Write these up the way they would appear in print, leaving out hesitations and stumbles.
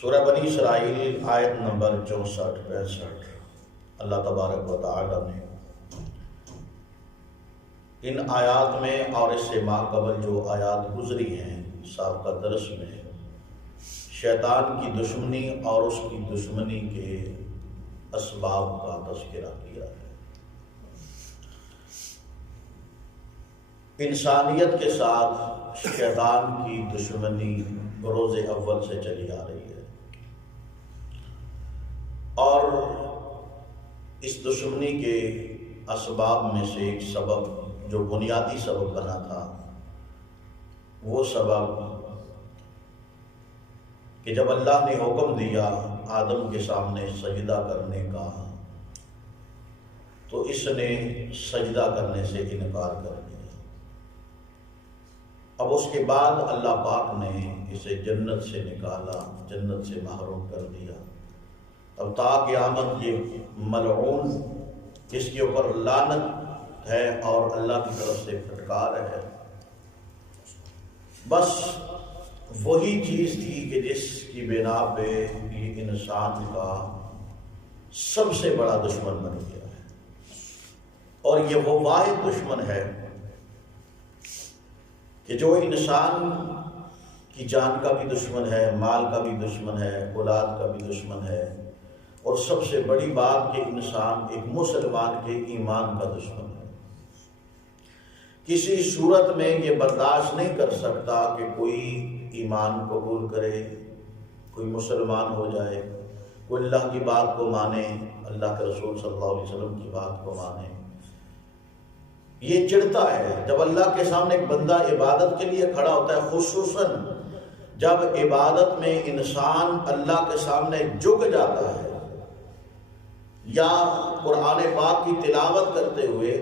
سورہ بنی اسرائیل آیت نمبر 64-65 اللہ تبارک و تعالی نے ان آیات میں اور اس سے ماقبل جو آیات گزری ہیں سابقہ درس میں شیطان کی دشمنی اور اس کی دشمنی کے اسباب کا تذکرہ کیا ہے۔ انسانیت کے ساتھ شیطان کی دشمنی روز اول سے چلی آ رہی ہے، اور اس دشمنی کے اسباب میں سے ایک سبب جو بنیادی سبب بنا تھا وہ سبب کہ جب اللہ نے حکم دیا آدم کے سامنے سجدہ کرنے کا تو اس نے سجدہ کرنے سے انکار کر دیا۔ اب اس کے بعد اللہ پاک نے اسے جنت سے نکالا، جنت سے محروم کر دیا۔ اب تا قیامت یہ ملعون جس کے اوپر لعنت ہے اور اللہ کی طرف سے پھٹکار ہے، بس وہی چیز تھی کہ جس کی بنا پہ یہ انسان کا سب سے بڑا دشمن بن گیا ہے، اور یہ وہ واحد دشمن ہے کہ جو انسان کی جان کا بھی دشمن ہے، مال کا بھی دشمن ہے، اولاد کا بھی دشمن ہے، اور سب سے بڑی بات کہ انسان ایک مسلمان کے ایمان کا دشمن ہے۔ کسی صورت میں یہ برداشت نہیں کر سکتا کہ کوئی ایمان قبول کرے، کوئی مسلمان ہو جائے، کوئی اللہ کی بات کو مانے، اللہ کے رسول صلی اللہ علیہ وسلم کی بات کو مانے۔ یہ چڑھتا ہے جب اللہ کے سامنے ایک بندہ عبادت کے لیے کھڑا ہوتا ہے، خصوصاً جب عبادت میں انسان اللہ کے سامنے جھک جاتا ہے، یا قرآن پاک کی تلاوت کرتے ہوئے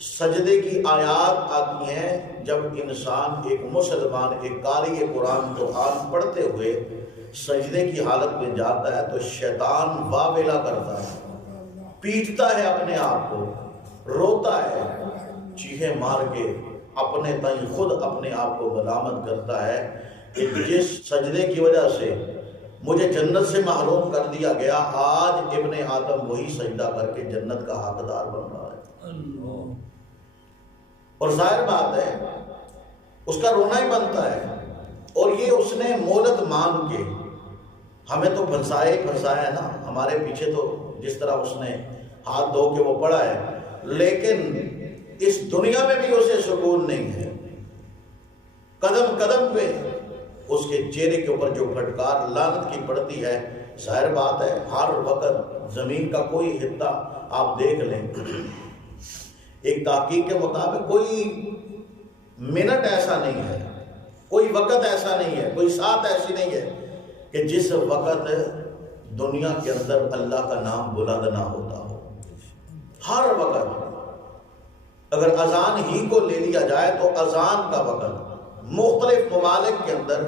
سجدے کی آیات آتی ہیں، جب انسان ایک مسلمان ایک قاری قرآن پڑھتے ہوئے سجدے کی حالت میں جاتا ہے تو شیطان واویلا کرتا ہے، پیٹتا ہے اپنے آپ کو، روتا ہے، چیخیں مار کے اپنے تئیں خود اپنے آپ کو ملامت کرتا ہے کہ جس سجدے کی وجہ سے مجھے جنت سے محروم کر دیا گیا، آج ابن آدم وہی سجدہ کر کے جنت کا حقدار بن رہا ہے۔ اور ظاہر بات ہے اس کا رونا ہی بنتا ہے، اور یہ اس نے مہلت مانگ کے ہمیں تو پھنسایا ہے نا، ہمارے پیچھے تو جس طرح اس نے ہاتھ دھو کے وہ پڑا ہے، لیکن اس دنیا میں بھی اسے سکون نہیں ہے۔ قدم قدم پہ اس کے چہرے کے اوپر جو پھٹکار لعنت کی پڑتی ہے، ظاہر بات ہے ہر وقت زمین کا کوئی خطہ آپ دیکھ لیں، ایک تحقیق کے مطابق کوئی منٹ ایسا نہیں ہے، کوئی وقت ایسا نہیں ہے، کوئی ساتھ ایسی نہیں ہے کہ جس وقت دنیا کے اندر اللہ کا نام بلند نہ ہوتا ہو۔ ہر وقت اگر اذان ہی کو لے لیا جائے تو اذان کا وقت مختلف ممالک کے اندر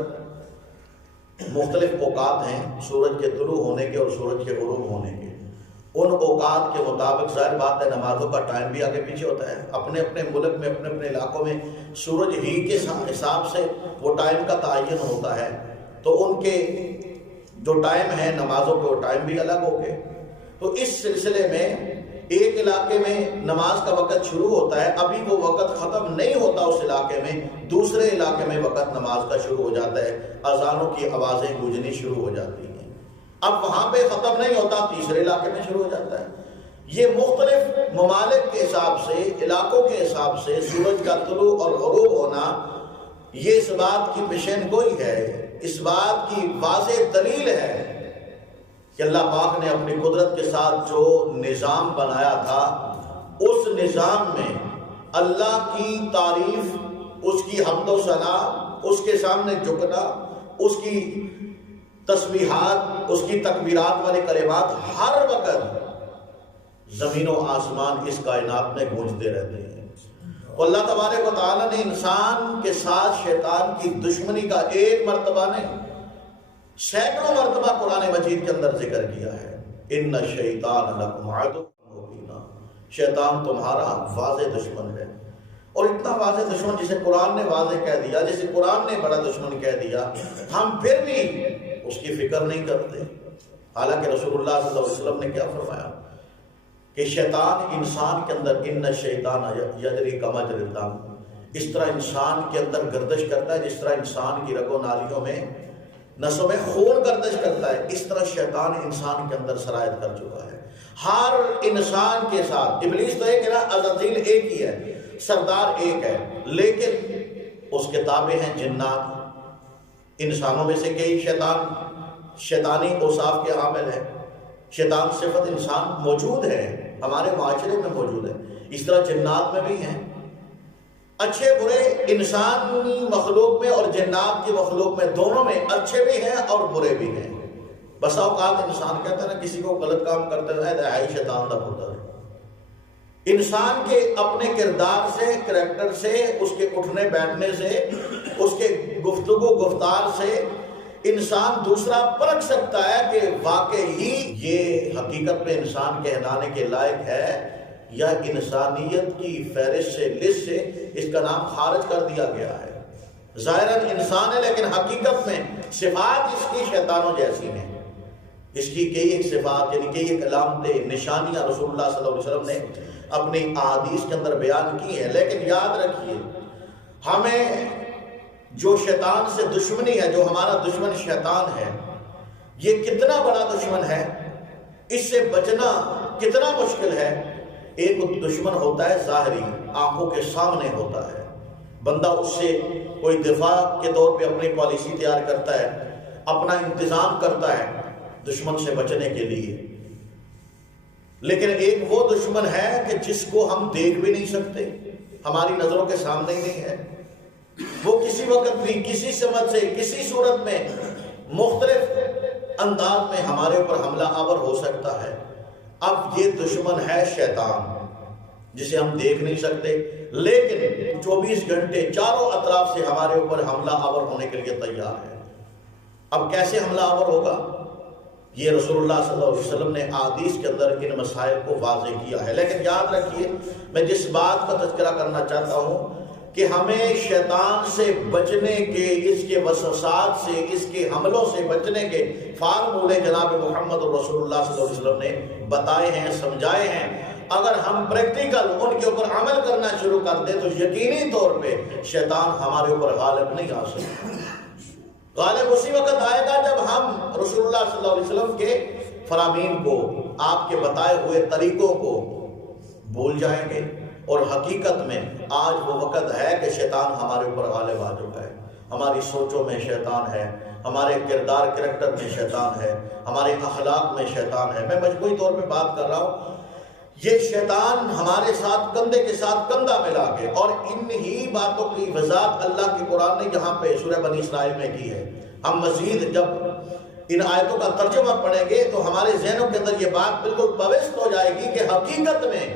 مختلف اوقات ہیں، سورج کے طلوع ہونے کے اور سورج کے غروب ہونے کے، ان اوقات کے مطابق ظاہر بات ہے نمازوں کا ٹائم بھی آگے پیچھے ہوتا ہے۔ اپنے اپنے ملک میں اپنے اپنے علاقوں میں سورج ہی کے حساب سے وہ ٹائم کا تعین ہوتا ہے، تو ان کے جو ٹائم ہے نمازوں کے وہ ٹائم بھی الگ ہو گئے۔ تو اس سلسلے میں ایک علاقے میں نماز کا وقت شروع ہوتا ہے، ابھی وہ وقت ختم نہیں ہوتا اس علاقے میں، دوسرے علاقے میں وقت نماز کا شروع ہو جاتا ہے، اذانوں کی آوازیں گونجنی شروع ہو جاتی ہیں، اب وہاں پہ ختم نہیں ہوتا، تیسرے علاقے میں شروع ہو جاتا ہے۔ یہ مختلف ممالک کے حساب سے، علاقوں کے حساب سے سورج کا طلوع اور غروب ہونا، یہ اس بات کی پیشین گوئی ہے، اس بات کی واضح دلیل ہے کہ اللہ پاک نے اپنی قدرت کے ساتھ جو نظام بنایا تھا، اس نظام میں اللہ کی تعریف، اس کی حمد و ثنا، اس کے سامنے جھکنا، اس کی تسبیحات، اس کی تکبیرات والے کلمات ہر وقت زمین و آسمان اس کائنات میں گونجتے رہتے ہیں۔ اور اللہ تبارک و تعالیٰ نے انسان کے ساتھ شیطان کی دشمنی کا ایک مرتبہ نہیں، سینکڑوں مرتبہ قرآن مجید کے اندر ذکر کیا ہے، ان الشیطان لکم عدو مبین، شیطان تمہارا واضح دشمن ہے۔ اور اتنا واضح دشمن جسے قرآن نے واضح کہہ دیا، جسے قرآن نے بڑا دشمن کہہ دیا، ہم پھر بھی اس کی فکر نہیں کرتے. حالانکہ رسول اللہ صلی اللہ علیہ وسلم نے کیا فرمایا کہ شیطان انسان کے اندر ان الشیطان یجری کما مجری الدم، اس طرح انسان کے اندر گردش کرتا ہے جس طرح انسان کی رگوں نالیوں میں نسوں میں خون گردش کرتا ہے، اس طرح شیطان انسان کے اندر سرایت کر چکا ہے. ہر انسان کے ساتھ ابلیس تو ایک ہے نا، عزازیل ایک ہی ہے، سردار ایک ہے، لیکن اس کے تابع ہیں جنات. انسانوں میں سے کئی شیطانی اوصاف کے حامل ہیں. شیطان صفت انسان موجود ہے، ہمارے معاشرے میں موجود ہے، اس طرح جنات میں بھی ہیں. اچھے برے انسانی مخلوق میں اور جنات کی مخلوق میں دونوں میں اچھے بھی ہیں اور برے بھی ہیں. بسا اوقات انسان کہتا ہے نا کسی کو غلط کام کرتے ہوئے شیطان دا پتر ہے. انسان کے اپنے کردار سے، کریکٹر سے، اس کے اٹھنے بیٹھنے سے، اس کے گفتگو گفتار سے انسان دوسرا پرکھ سکتا ہے کہ واقعی یہ حقیقت میں انسان کہلانے کے لائق ہے یا انسانیت کی فہرست سے، لسٹ سے اس کا نام خارج کر دیا گیا ہے. ظاہراً انسان ہے لیکن حقیقت میں صفات اس کی شیطانوں جیسی ہیں. اس کی کئی ایک صفات یعنی کئی ایک علامتیں، نشانیاں رسول اللہ صلی اللہ علیہ وسلم نے اپنی احادیث کے اندر بیان کی ہیں. لیکن یاد رکھیے، ہمیں جو شیطان سے دشمنی ہے، جو ہمارا دشمن شیطان ہے، یہ کتنا بڑا دشمن ہے، اس سے بچنا کتنا مشکل ہے. ایک دشمن ہوتا ہے ظاہری، آنکھوں کے سامنے ہوتا ہے، بندہ اس سے کوئی دفاع کے طور پہ اپنی پالیسی تیار کرتا ہے، اپنا انتظام کرتا ہے دشمن سے بچنے کے لیے. لیکن ایک وہ دشمن ہے کہ جس کو ہم دیکھ بھی نہیں سکتے، ہماری نظروں کے سامنے ہی نہیں ہے. وہ کسی وقت بھی، کسی سمت سے، کسی صورت میں، مختلف انداز میں ہمارے اوپر حملہ آور ہو سکتا ہے. اب یہ دشمن ہے شیطان، جسے ہم دیکھ نہیں سکتے لیکن 24 گھنٹے چاروں اطراف سے ہمارے اوپر حملہ آور ہونے کے لیے تیار ہے. اب کیسے حملہ آور ہوگا؟ یہ رسول اللہ صلی اللہ علیہ وسلم نے احادیث کے اندر ان مسائل کو واضح کیا ہے. لیکن یاد رکھیے، میں جس بات کا تذکرہ کرنا چاہتا ہوں کہ ہمیں شیطان سے بچنے کے، اس کے وسوسات سے، اس کے حملوں سے بچنے کے فارمولے جناب محمد رسول اللہ صلی اللہ علیہ وسلم نے بتائے ہیں، سمجھائے ہیں. اگر ہم پریکٹیکل ان کے اوپر عمل کرنا شروع کر دیں تو یقینی طور پہ شیطان ہمارے اوپر غالب نہیں آ سکتا. غالب اسی وقت آئے گا جب ہم رسول اللہ صلی اللہ علیہ وسلم کے فرامین کو، آپ کے بتائے ہوئے طریقوں کو بھول جائیں گے. اور حقیقت میں آج وہ وقت ہے کہ شیطان ہمارے اوپر غالب آ چکا ہے. ہماری سوچوں میں شیطان ہے، ہمارے کردار کریکٹر میں شیطان ہے، ہمارے اخلاق میں شیطان ہے. میں مجموعی طور پہ بات کر رہا ہوں. یہ شیطان ہمارے ساتھ کندھے کے ساتھ کندھا ملا کے، اور ان ہی باتوں کی وضاحت اللہ کے قرآن نے یہاں پہ سورہ بنی اسرائیل میں کی ہے. ہم مزید جب ان آیتوں کا ترجمہ پڑھیں گے تو ہمارے ذہنوں کے اندر یہ بات بالکل پوست ہو جائے گی کہ حقیقت میں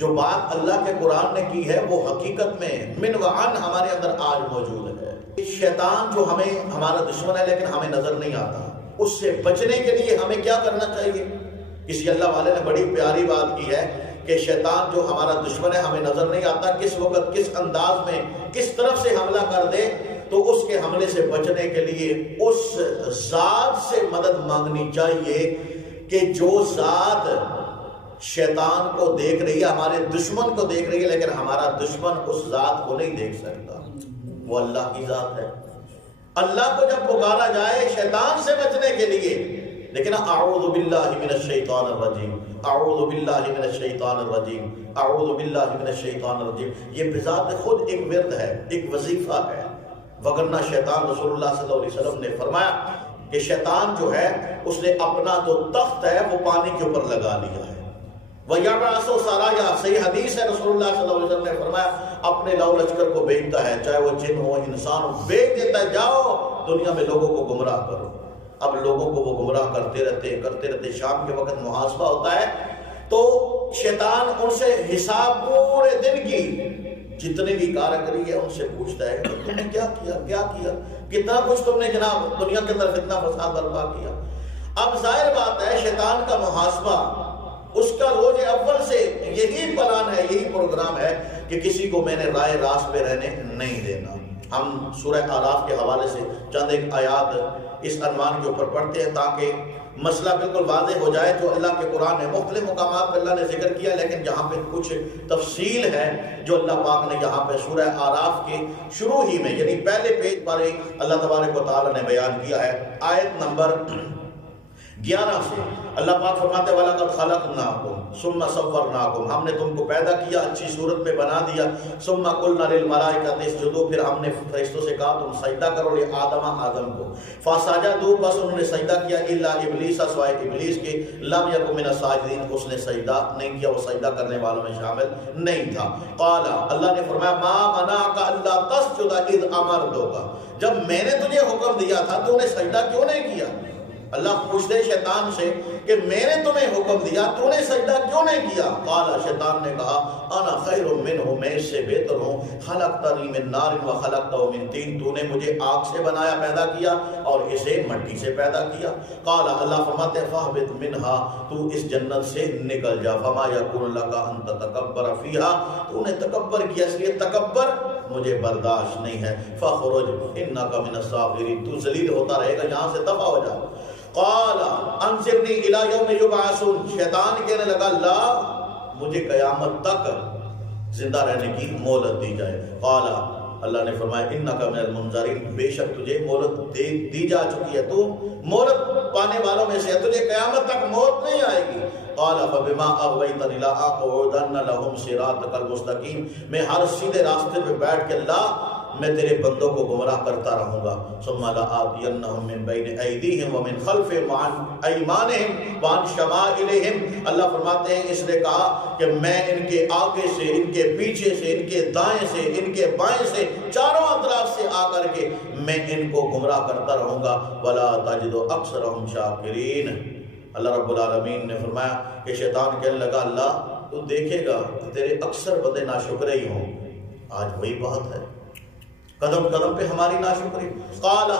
جو بات اللہ کے قرآن نے کی ہے وہ حقیقت میں من و عن ہمارے اندر آج موجود ہے. شیطان جو ہمارا دشمن ہے لیکن ہمیں نظر نہیں آتا، اس سے بچنے کے لیے ہمیں کیا کرنا چاہیے؟ کسی اللہ والے نے بڑی پیاری بات کی ہے کہ شیطان جو ہمارا دشمن ہے، ہمیں نظر نہیں آتا، کس وقت، کس انداز میں، کس طرف سے حملہ کر دے، تو اس کے حملے سے بچنے کے لیے اس ذات سے مدد مانگنی چاہیے کہ جو ذات شیطان کو دیکھ رہی ہے، ہمارے دشمن کو دیکھ رہی ہے، لیکن ہمارا دشمن اس ذات کو نہیں دیکھ سکتا. وہ اللہ کی ذات ہے. اللہ کو جب پکارا جائے شیطان سے بچنے کے لیے، لیکن اعوذ باللہ من الشیطان الرجیم، اعوذ باللہ من الشیطان الرجیم، اعوذ باللہ من الشیطان الرجیم، یہ بذات خود ایک ورد ہے، ایک وظیفہ ہے. وگرنہ شیطان، رسول اللہ صلی اللہ علیہ وسلم نے فرمایا کہ شیطان جو ہے اس نے اپنا جو تخت ہے وہ پانی کے اوپر لگا لیا ہے. وَيَبْعَثُ سَرَایَا، صحیح حدیث ہے، رسول اللہ صلی اللہ علیہ وسلم نے فرمایا اپنے لو لشکر کو بھیجتا ہے، چاہے وہ جن ہو انسان ہو، بھیج دیتا ہے، جاؤ دنیا میں لوگوں کو گمراہ کرو. اب لوگوں کو وہ گمراہ کرتے رہتے، شام کے وقت محاسبہ ہوتا ہے تو شیطان ان سے حساب پورے دن کی جتنی بھی کارکری ہے ان سے پوچھتا ہے کہ تم نے کیا کیا، کتنا کچھ تم نے جناب دنیا کے اندر فتنہ فساد برپا کیا. اب ظاہر بات ہے شیطان کا محاسبہ، اس کا روز اول سے یہی پلان ہے، یہی پروگرام ہے کہ کسی کو میں نے رائے راست پہ رہنے نہیں دینا. ہم سورہ اعراف کے حوالے سے چند ایک آیات اس عنوان کے اوپر پڑھتے ہیں تاکہ مسئلہ بالکل واضح ہو جائے. جو اللہ کے قرآن ہے مختلف مقامات پہ اللہ نے ذکر کیا، لیکن جہاں پہ کچھ تفصیل ہے جو اللہ پاک نے یہاں پہ سورہ اعراف کے شروع ہی میں یعنی پہلے پیج پر ہی اللہ تبارک و تعالیٰ نے بیان کیا ہے. آیت نمبر 11 سے اللہ پاک فرماتے ہیں وَلَقَدْ خَلَقْنَاكُمْ ثُمَّ صَوَّرْنَاكُمْ، ہم نے تم کو پیدا کیا، اچھی صورت میں بنا دیا. ثُمَّ قُلْنَا لِلْمَلَائِكَةِ اسْجُدُوا، پھر ہم نے فرشتوں سے کہا تم سجدہ کرو آدم کو. فَسَجَدُوا، بس انہوں نے سجدہ کیا، إِلَّا إِبْلِيسَ، سوائے ابلیس کے، لَمْ يَكُن مِنَ السَّاجِدِينَ، اس نے سجدہ نہیں کیا، وہ سجدہ کرنے والوں میں شامل نہیں تھا. قَالَ، اللہ نے فرمایا مَا مَنَعَكَ أَلَّا تَسْجُدَ إِذْ أَمَرْتُكَ، جب میں نے تجھے حکم دیا تھا تو نے سجدہ کیوں نہیں کیا؟ اللہ پوچھتے شیطان سے کہ میں نے تمہیں حکم دیا تو نے سجدہ کیوں نہیں کیا؟ قال، شیطان نے کہا انا خیر منہ، میں اس سے بہتر ہوں. خلقتنی من نار وخلقتہ من طین، تو نے مجھے آگ سے بنایا پیدا کیا اور اسے مٹی سے پیدا کیا. قال، اللہ فرماتے ہیں فاہبط منہا، تو اس جنت سے نکل جا. فما یکون لک ان تتکبر فیہا، تو نے تکبر کیا اس لیے تکبر مجھے برداشت نہیں ہے. فخرج انک من الصاغرین، تو ذلیل ہوتا رہے گا، یہاں سے دفع ہو جا. قال انظرنی الی یوم یبعثون، شیطان کہنے لگا لا، مجھے قیامت تک زندہ رہنے کی مہلت دی جائے. قال، اللہ نے فرمایا انک من المنظرین، بے شک تجھے مہلت دی جا چکی ہے، تو مہلت پانے والوں میں سے ہے، تجھے قیامت تک موت نہیں آئے گی. قال فبما اغویتنی لاقعدن لهم صراطک المستقیم، میں ہر سیدھے راستے پہ بیٹھ کے میں تیرے بندوں کو گمراہ کرتا رہوں گا. ثم لآتینہم من بین ایدیہم ومن خلفہم وعن ایمانہم وعن شمائلہم، اللہ فرماتے ہیں اس نے کہا کہ میں ان کے آگے سے، ان کے پیچھے سے، ان کے دائیں سے، ان کے بائیں سے، چاروں اطراف سے آ کر کے میں ان کو گمراہ کرتا رہوں گا. ولا تجد اکثرہم شاکرین، اللہ رب العالمین نے فرمایا کہ شیطان کہنے لگا اللہ تو دیکھے گا تیرے اکثر بندے ناشکرے ہی ہوں. آج وہی بات ہے، قدم قدم پہ ہماری ناشکری. قال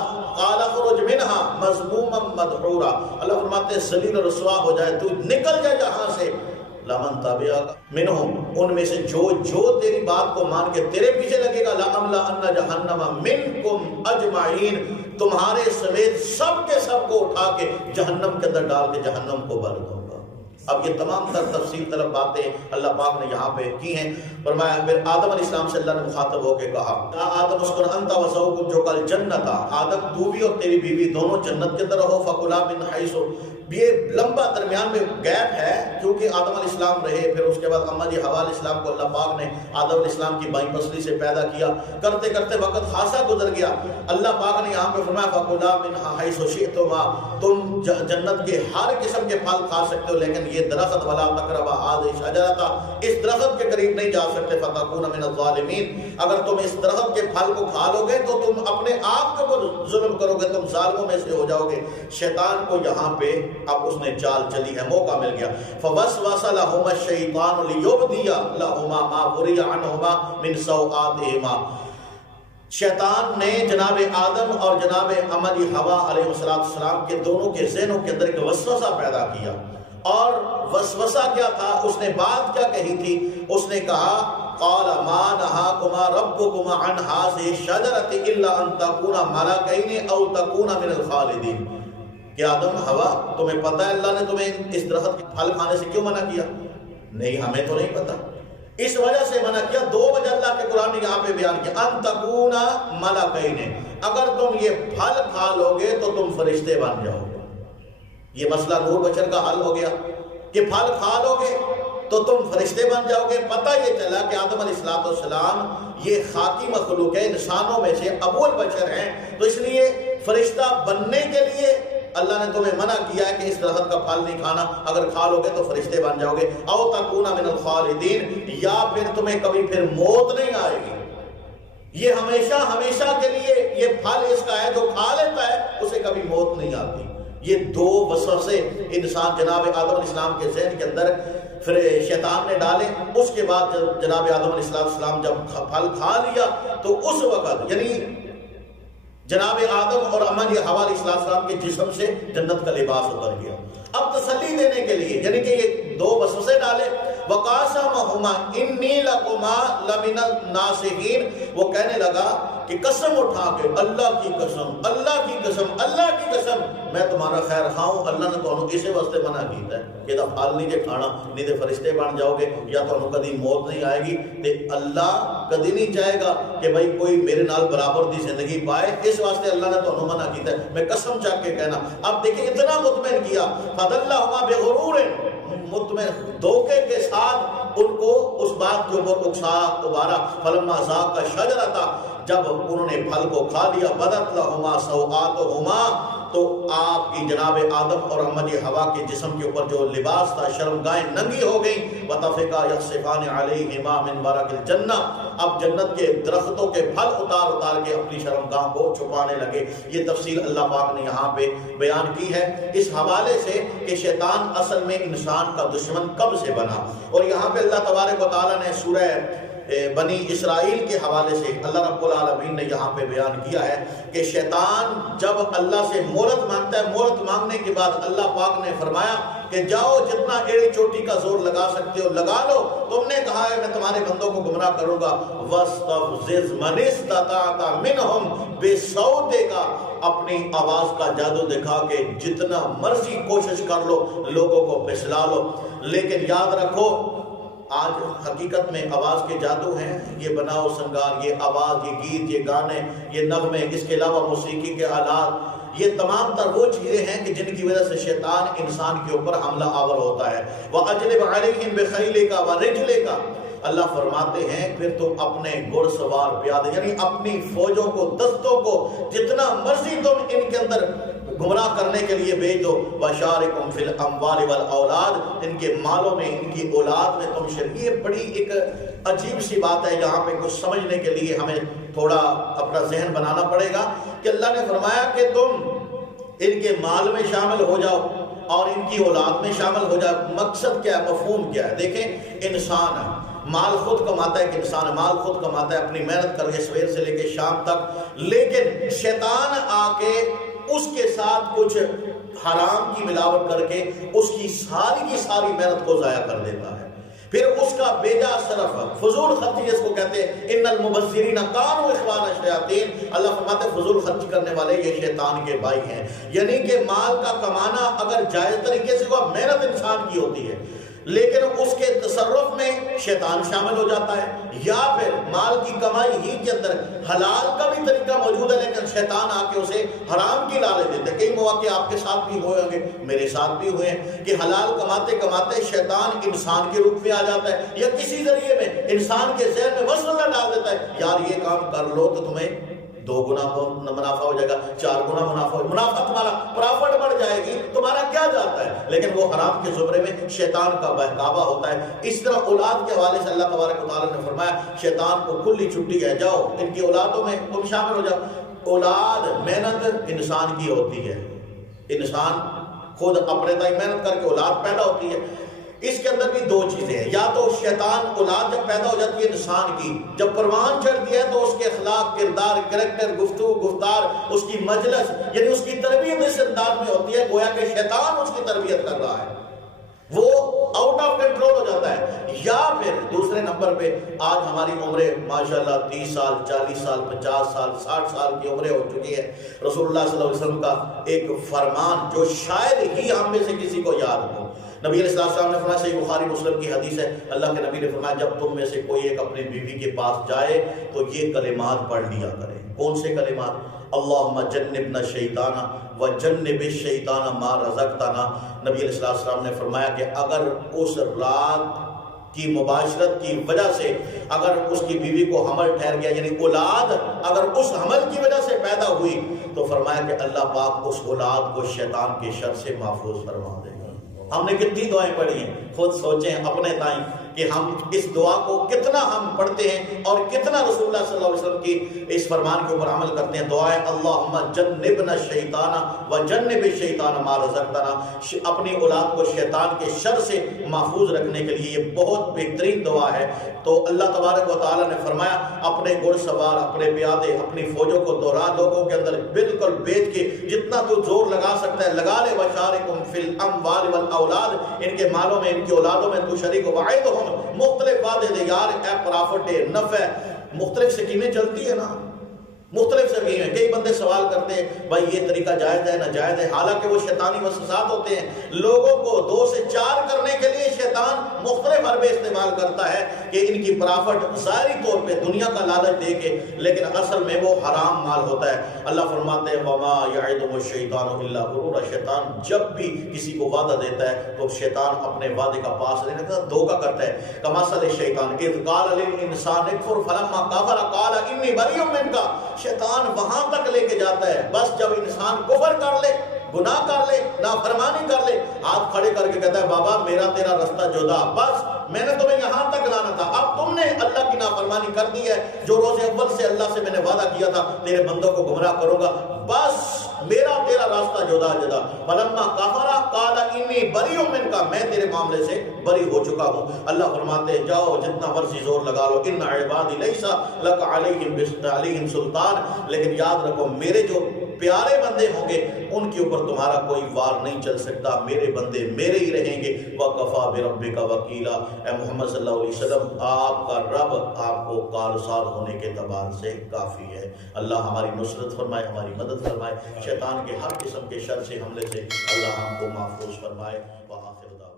خرج منہا مذموما مدحورا، اللہ فرماتے ہیں ذلیل و رسوا ہو جائے، تو نکل جائے جہاں سے. لمن تبعک منہم، ان میں سے جو تیری بات کو مان کے تیرے پیچھے لگے گا، لأملأن جہنم منکم اجمعین، تمہارے سمیت سب کے سب کو اٹھا کے جہنم کے اندر ڈال کے جہنم کو بھر دوں گا. اب یہ تمام تر تفصیل طلب باتیں اللہ پاک نے یہاں پہ کی ہیں. فرمایا پھر آدم علیہ السلام سے اللہ نے مخاطب ہو کے کہا آدم اسکن انت وزوجک جو کل جنت، آدم تو بھی اور تیری بیوی دونوں جنت کے اندر رہو. فکلا من حیث، یہ لمبا درمیان میں گیپ ہے کیونکہ آدم علیہ السلام رہے، پھر اس کے بعد اما جی حوا علیہ السلام کو اللہ پاک نے آدم علیہ السلام کی بائیں پسلی سے پیدا کیا. کرتے کرتے وقت خاصا گزر گیا. اللہ پاک نے یہاں پہ فرمایا فکلا من حیث شئتما، تم جنت کے ہر قسم کے پھل کھا سکتے ہو، لیکن یہ درخت ولا تقربا هذه الشجرة، اس درخت کے قریب نہیں جا سکتے. فتكون من الظالمین، اگر تم اس درخت کے پھل کو کھا لو گے تو تم اپنے آپ کے اوپر ظلم کرو گے، تم ظالموں میں سے ہو جاؤ گے. شیطان کو یہاں پہ اب اس نے چال چلی ہے، موقع مل گیا. فوسوس لهما الشیطان لیبدی لهما ما وري عنهما من سوآتهما، شیطان نے جناب آدم اور جناب اما حوا علیہ السلام کے دونوں کے ذہنوں کے اندر ایک وسوسہ پیدا کیا. اور وسوسہ کیا تھا؟ اس نے بات کیا کہی تھی؟ اس نے کہا قال ما نهاكما ربكما عن هذه الشجرة الا ان تكونا ملكين او تكونا من الخالدين، کہ آدم حوا تمہیں پتہ ہے اللہ نے تمہیں اس درخت کے پھل کھانے سے کیوں منع کیا؟ نہیں، ہمیں تو نہیں پتہ. اس وجہ سے منع کیا، دو وجہ اللہ کے قرآن نے یہاں پہ بیان کیا. ان تکونا ملکین، اگر تم یہ پھل کھا لو گے تو تم فرشتے بن جاؤ گے. یہ مسئلہ نور بشر کا حل ہو گیا کہ پھل کھا لو گے تو تم فرشتے بن جاؤ گے. پتہ یہ چلا کہ آدم علیہ السلام یہ خاکی مخلوق ہے، انسانوں میں سے ابو البشر ہیں، تو اس لیے فرشتہ بننے کے لیے اللہ نے تمہیں منع کیا ہے کہ اس درخت کا پھل نہیں کھانا، اگر کھا لو گے تو فرشتے بن جاؤ گے. او تکونا من الخالدین، یا پھر تمہیں کبھی پھر موت نہیں آئے گی. یہ ہمیشہ ہمیشہ کے لیے یہ پھل اس کا ہے، جو کھا لیتا ہے اسے کبھی موت نہیں آتی. یہ دو وسوسے انسان جناب آدم علیہ السلام کے ذہن کے اندر پھر شیطان نے ڈالے. اس کے بعد جناب آدم علیہ السلام جب پھل کھا لیا تو اس وقت یعنی جناب آدم اور اما حوا علیہ السلام کے جسم سے جنت کا لباس اتر گیا. اب تسلی دینے کے لیے یعنی کہ یہ دو وسوسے ڈالے، وقاسمہما انی لکما لمن الناصحین، وہ کہنے لگا کہ قسم اٹھا کے اللہ کی قسم، اللہ کی قسم، اللہ کی قسم، میں تمہارا خیر خواہ ہوں، اللہ نے تمہیں اسے واسطے منع کیتا ہے کہ پھل نہیں جے کھانا، نہیں تے فرشتے بن جاؤ گے یا تمہیں کدی موت نہیں آئے گی، تے اللہ کدی نہیں چاہے گا کہ بھائی کوئی میرے نال برابر دی زندگی پائے، اس واسطے اللہ نے تمہیں منع کیتا ہے، میں قسم چاک کے کہنا۔ اب دیکھیں اتنا مطمئن کیا، فَضَلَّهُمَا بِغُرُورٍ، مطمئن دھوکے کے ساتھ ان کو اس بات کے اوپر اکسا ابارا، فَلَمَّا ذَاقَ الشَّجَرَةَ، جب انہوں نے پھل کو کھا لیا، بَدَتْ لَهُمَا سَوْآتُهُمَا، تو آپ کی جناب آدم اور امّی حوا کے جسم کے اوپر جو لباس تھا، شرمگاہیں ننگی ہو گئیں، وَطَفِقَا يَخْصِفَانِ عَلَيْهِمَا مِنْ وَرَقِ الْجَنَّةِ، اب جنت کے درختوں کے پھل اتار اتار کے اپنی شرمگاہ کو چھپانے لگے۔ یہ تفصیل اللہ پاک نے یہاں پہ بیان کی ہے اس حوالے سے کہ شیطان اصل میں انسان کا دشمن کب سے بنا، اور یہاں پہ اللہ تبارک و تعالیٰ نے سورہ بنی اسرائیل کے حوالے سے اللہ رب العالمین نے یہاں پہ بیان کیا ہے کہ شیطان جب اللہ سے مہلت مانگتا ہے، مہلت مانگنے کے بعد اللہ پاک نے فرمایا کہ جاؤ جتنا ایڑی چوٹی کا زور لگا سکتے ہو لگا لو، تم نے کہا ہے میں تمہارے بندوں کو گمراہ کروں گا، وَاسْتَفْزِزْ مَنِ اسْتَطَعْتَ مِنْهُمْ بِصَوْتِكَ، اپنی آواز کا جادو دکھا کے جتنا مرضی کوشش کر لو، لوگوں کو پھسلا لو، لیکن یاد رکھو آج حقیقت میں آواز کے جادو ہیں، یہ بناؤ سنگار، یہ آواز، یہ گیت، یہ گانے، یہ نغمے، اس کے علاوہ موسیقی کے آلات، یہ تمام تر وہ چیزیں ہیں کہ جن کی وجہ سے شیطان انسان کے اوپر حملہ آور ہوتا ہے۔ وَأَجْلِبْ عَلَيْهِمْ بِخَيْلِكَ وَرِجْلِكَ، اللہ فرماتے ہیں پھر تم اپنے گھڑ سوار پیادے، یعنی اپنی فوجوں کو، دستوں کو جتنا مرضی تم ان کے اندر گمراہ کرنے کے لیے بھیج دو، وَشَارِكُمْ فِي الْأَمْوَالِ وَالْأَوْلَادِ، ان کے مالوں میں، ان کی اولاد میں تم شریک۔ یہ بڑی ایک عجیب سی بات ہے، یہاں پہ کچھ سمجھنے کے لیے ہمیں تھوڑا اپنا ذہن بنانا پڑے گا کہ اللہ نے فرمایا کہ تم ان کے مال میں شامل ہو جاؤ اور ان کی اولاد میں شامل ہو جاؤ۔ مقصد کیا ہے، مفہوم کیا ہے؟ دیکھیں انسان ہے، مال خود کماتا ہے، کہ انسان مال خود کماتا ہے اپنی محنت کر کے سویر سے لے کے شام تک، لیکن شیطان آ کے اس کے ساتھ کچھ حرام کی ملاوٹ کر کے اس کی ساری محنت کو ضائع کر دیتا ہے، پھر اس کا بیجا صرف فضول خرچی جس کو کہتے ہیں، ان المبذرین کانوا اخوان الشیاطین، اللہ فرماتے ہیں فضول خرچ کرنے والے یہ شیطان کے بھائی ہیں، یعنی کہ مال کا کمانا اگر جائز طریقے سے ہوا، محنت انسان کی ہوتی ہے، لیکن اس کے تصرف میں شیطان شامل ہو جاتا ہے، یا پھر مال کی کمائی ہی کے اندر حلال کا بھی طریقہ موجود ہے لیکن شیطان آ کے اسے حرام کی لالچ دیتے ہیں۔ کئی مواقع آپ کے ساتھ بھی ہوئے ہوں گے، میرے ساتھ بھی ہوئے ہیں کہ حلال کماتے کماتے شیطان انسان کے روپ میں آ جاتا ہے، یا کسی ذریعے میں انسان کے ذہن میں وسوسہ ڈال دیتا ہے، یار یہ کام کر لو تو تمہیں 2 گنا منافع ہو جائے گا، 4 گنا منافع تمہارا پرافٹ بڑھ جائے گی، تمہارا کیا جاتا ہے، لیکن وہ حرام کے زمرے میں شیطان کا بہکاوا ہوتا ہے۔ اس طرح اولاد کے حوالے سے اللہ تبارک و تعالیٰ نے فرمایا شیطان کو کھلی چھٹی ہے، جاؤ ان کی اولادوں میں تم شامل ہو جاؤ۔ اولاد محنت انسان کی ہوتی ہے، انسان خود اپنے تائی محنت کر کے اولاد پیدا ہوتی ہے۔ اس کے اندر بھی 2 چیزیں ہیں، یا تو شیطان اولاد جب پیدا ہو جاتی ہے انسان کی، جب پروان چڑھتی ہے تو اس کے اخلاق، کردار، کریکٹر، گفتگو، گفتار، اس کی مجلس، یعنی اس کی تربیت اس انداز میں ہوتی ہے گویا کہ شیطان اس کی تربیت کر رہا ہے، وہ آؤٹ آف کنٹرول ہو جاتا ہے۔ یا پھر دوسرے نمبر پہ آج ہماری عمریں ماشاءاللہ 30 سال، 40 سال، 50 سال، 60 سال کی عمریں ہو چکی ہیں۔ رسول اللہ صلی اللہ علیہ وسلم کا ایک فرمان جو شاید ہی ہم میں سے کسی کو یاد ہو، نبی علیہ السلام نے فرمایا، صحیح بخاری مسلم کی حدیث ہے، اللہ کے نبی نے فرمایا جب تم میں سے کوئی ایک اپنی بیوی کے پاس جائے تو یہ کلمات پڑھ لیا کرے۔ کون سے کلمات؟ اللہم جنبنا الشیطان وجنب الشیطان ما رزقتنا۔ نبی علیہ السلام نے فرمایا کہ اگر اس رات کی مباشرت کی وجہ سے اگر اس کی بیوی کو حمل ٹھہر گیا، یعنی اولاد اگر اس حمل کی وجہ سے پیدا ہوئی، تو فرمایا کہ اللہ پاک اس اولاد کو شیطان کے شر سے محفوظ فرما دے گا۔ ہم نے کتنی دعائیں پڑھی ہیں، خود سوچیں اپنے تائیں کہ ہم اس دعا کو کتنا ہم پڑھتے ہیں اور کتنا رسول اللہ صلی اللہ علیہ وسلم کی اس فرمان کے اوپر عمل کرتے ہیں. دعائے اللہم جنبنا الشیطان وجنب الشیطان ما رزقتنا، اپنی اولاد کو شیطان کے شر سے محفوظ رکھنے کے لیے یہ بہت بہترین دعا ہے. تو اللہ تبارک و تعالیٰ نے فرمایا اپنے گھڑ سوار، اپنے پیادے، اپنی فوجوں کو دوہرا، لوگوں کے اندر بالکل بیچ کے جتنا تو زور لگا سکتا ہے لگا لے. وشارکہم فی الاموال والاولاد، ان کے مالوں میں، ان کی اولادوں میں تو شریک ہو. وعدہم، مختلف وعدے دے یار، اے پرافٹ نفع، مختلف سکیمیں چلتی ہے نا، مختلف سکیمیں. کئی بندے سوال کرتے ہیں بھائی یہ طریقہ جائز ہے ناجائز ہے، حالانکہ وہ شیطانی وسوسات ہوتے ہیں. لوگوں کو 2 سے 4 کرنے کے لیے شیطان مختلف حربے استعمال کرتا ہے کہ ان کی پرافٹ ظاہری طور پہ دنیا کا لالچ دے کے، لیکن اصل میں وہ حرام مال ہوتا ہے. اللہ فرماتے ہیں وما یعدہم الشیطان الا غرورا، شیطان جب بھی کسی کو وعدہ دیتا ہے تو شیطان اپنے وعدے کا پاس رہنے کا دھوکہ کرتا ہے. کمثل الشیطان اذ قال للانسان اکفر فلما کفر قال انی بریء منک، شیطان وہاں تک لے کے جاتا ہے بس جب انسان کفر کر لے، گناہ کر لے، نافرمانی کر لے، ہاتھ کھڑے کر کے کہتا ہے بابا میرا تیرا رستہ جدا، بس میں نے تمہیں یہاں تک لانا تھا، اب تم نے اللہ کی نافرمانی کر دی ہے. جو روز اول سے اللہ سے میں نے وعدہ کیا تھا تیرے بندوں کو گمراہ کروں گا، بس میرا تیرا راستہ جدا جدا. فلما کفر قال انی بریء منک، میں تیرے معاملے سے بری ہو چکا ہوں. اللہ فرماتے ہیں جاؤ جتنا مرضی زور لگا لو، ان عبادی لیس لک علیہم سلطان، لیکن یاد رکھو میرے جو پیارے بندے ہوں گے ان کے اوپر تمہارا کوئی وار نہیں چل سکتا، میرے بندے میرے ہی رہیں گے. وَكَفَى بِرَبِّكَ وَكِيلًا، اے محمد صلی اللہ علیہ وسلم آپ کا رب آپ کو کارساز ہونے کے اعتبار سے کافی ہے. اللہ ہماری نصرت فرمائے، ہماری مدد فرمائے، شیطان کے ہر قسم کے شر سے، حملے سے اللہ ہم کو محفوظ فرمائے. وآخر دعوانا